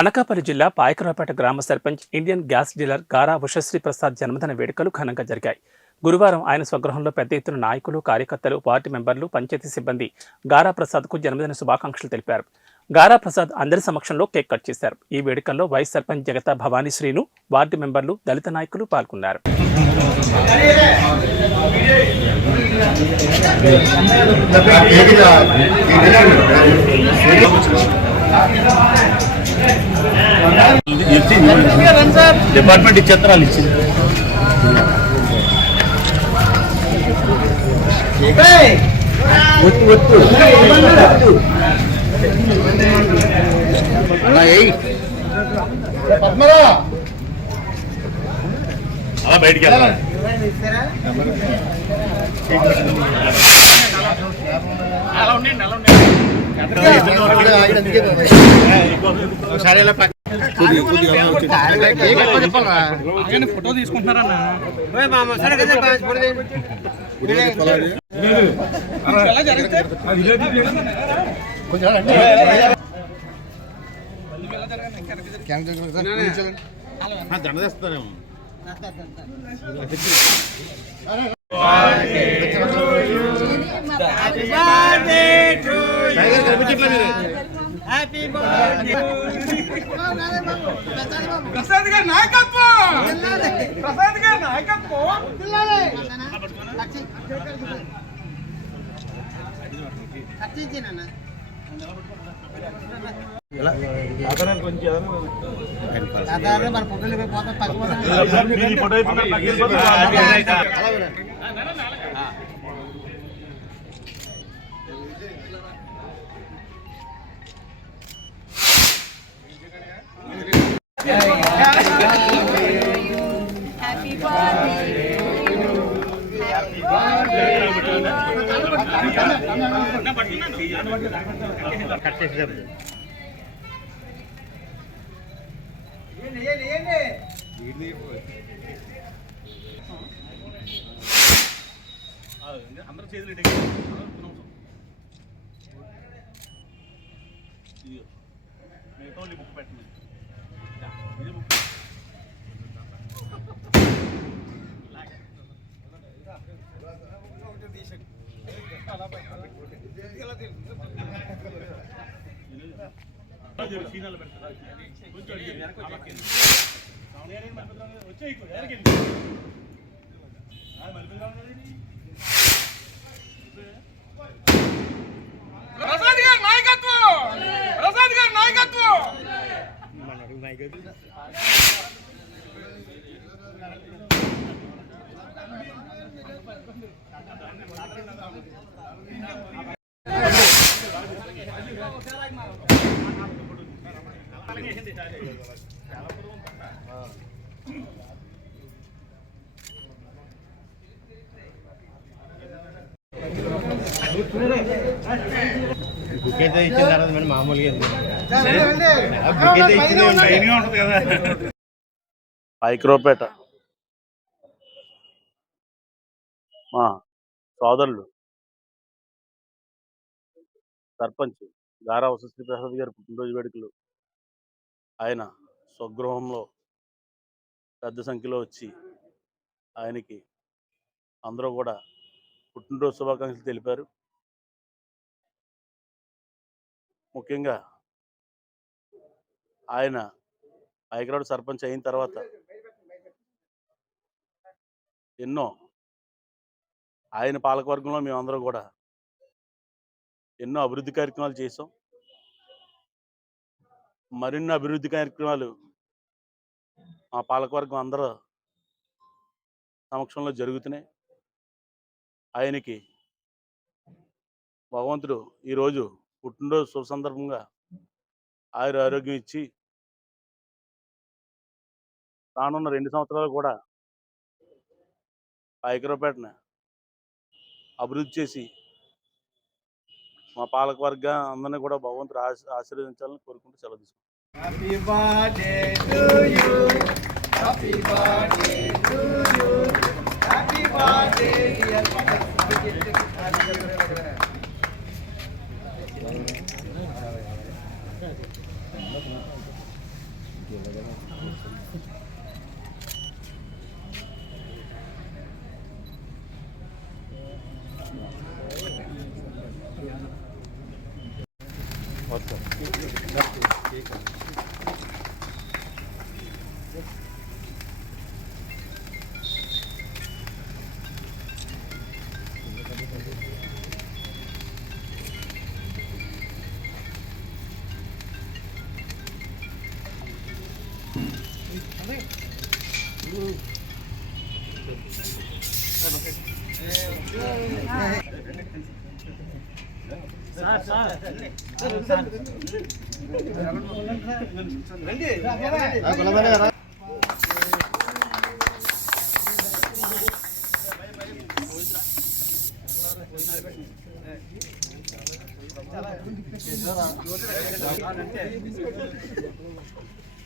అనకాపల్లి జిల్లా పాయకరావుపేట గ్రామ sarpanch Indian gas dealer గారా ఉషశ్రీ ప్రసాద్ జన్మదిన వేడుకలు ఘనంగా జరిగాయి. గురువారం ఆయన స్వగృహంలో పెద్ద ఎత్తున నాయకులు కార్యకర్తలు పార్టీ మెంబర్లు పంచాయతీ సిబ్బంది గారా ప్రసాద్కు జన్మదిన శుభాకాంక్షలు తెలిపారు. గారా ప్రసాద్ అందరి సమక్షంలో కేక్ కట్ చేశారు. ఈ వేడుకల్లో వైస్ సర్పంచ్ జగత భవానీ శ్రీను వార్డు మెంబర్లు దళిత నాయకులు పాల్గొన్నారు. డిపార్ట్మెంట్ వాళ్ళు ఇచ్చింది. ఒత్తు ఒత్తు. అలా బయటికి వెళ్ళాలి. ఫోటో తీసుకుంటున్నారన్న ఎలా జరిగితే దండ తెస్తానేమో ప్రసాద్ గారి నాయకత్వం. ప్రసాద్ గారి నాయకత్వం. మన పోతాం birthday. అందరూ చేతులు మిగతా బుక్ పెట్టండి ఇది బుక్ ప్రసాద్ గారి నాయకత్వం! ప్రసాద్ గారి నాయకత్వం! బుక్ అయితే ఇచ్చిన తర్వాత మామూలుగా బుక్ అయితే ఇచ్చింది కదా. పైక్రోపేట మా సోదరులు. సర్పంచ్ గారా వసశ్రీ ప్రసాద్ గారి పుట్టినరోజు వేడుకలు. ఆయన స్వగృహంలో పెద్ద సంఖ్యలో వచ్చి ఆయనకి అందరూ కూడా పుట్టినరోజు శుభాకాంక్షలు తెలిపారు. ముఖ్యంగా ఆయన హైదరాబాద్ సర్పంచ్ అయిన తర్వాత ఎన్నో ఆయన పాలకవర్గంలో మేమందరం కూడా ఎన్నో అభివృద్ధి కార్యక్రమాలు చేసాం మరిన్ని అభివృద్ధి కార్యక్రమాలు మా పాలకవర్గం అందరూ సమక్షంలో జరుగుతున్నాయి. ఆయనకి భగవంతుడు ఈరోజు పుట్టినరోజు శుభ సందర్భంగా ఆయుర ఆరోగ్యం ఇచ్చి రానున్న రెండు సంవత్సరాలు కూడా పైకరపేటను అభివృద్ధి చేసి మా పాలక వర్గ అందరినీ కూడా భగవంతుడు ఆశీర్వదించాలని కోరుకుంటూ సెలవు తీసుకుంటాం అంటే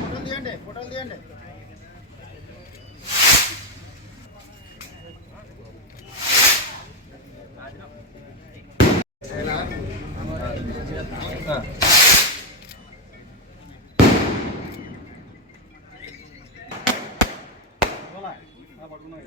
ఫోటోలు తీయండి ఫోటోలు తీయండి పడుకున్నాయి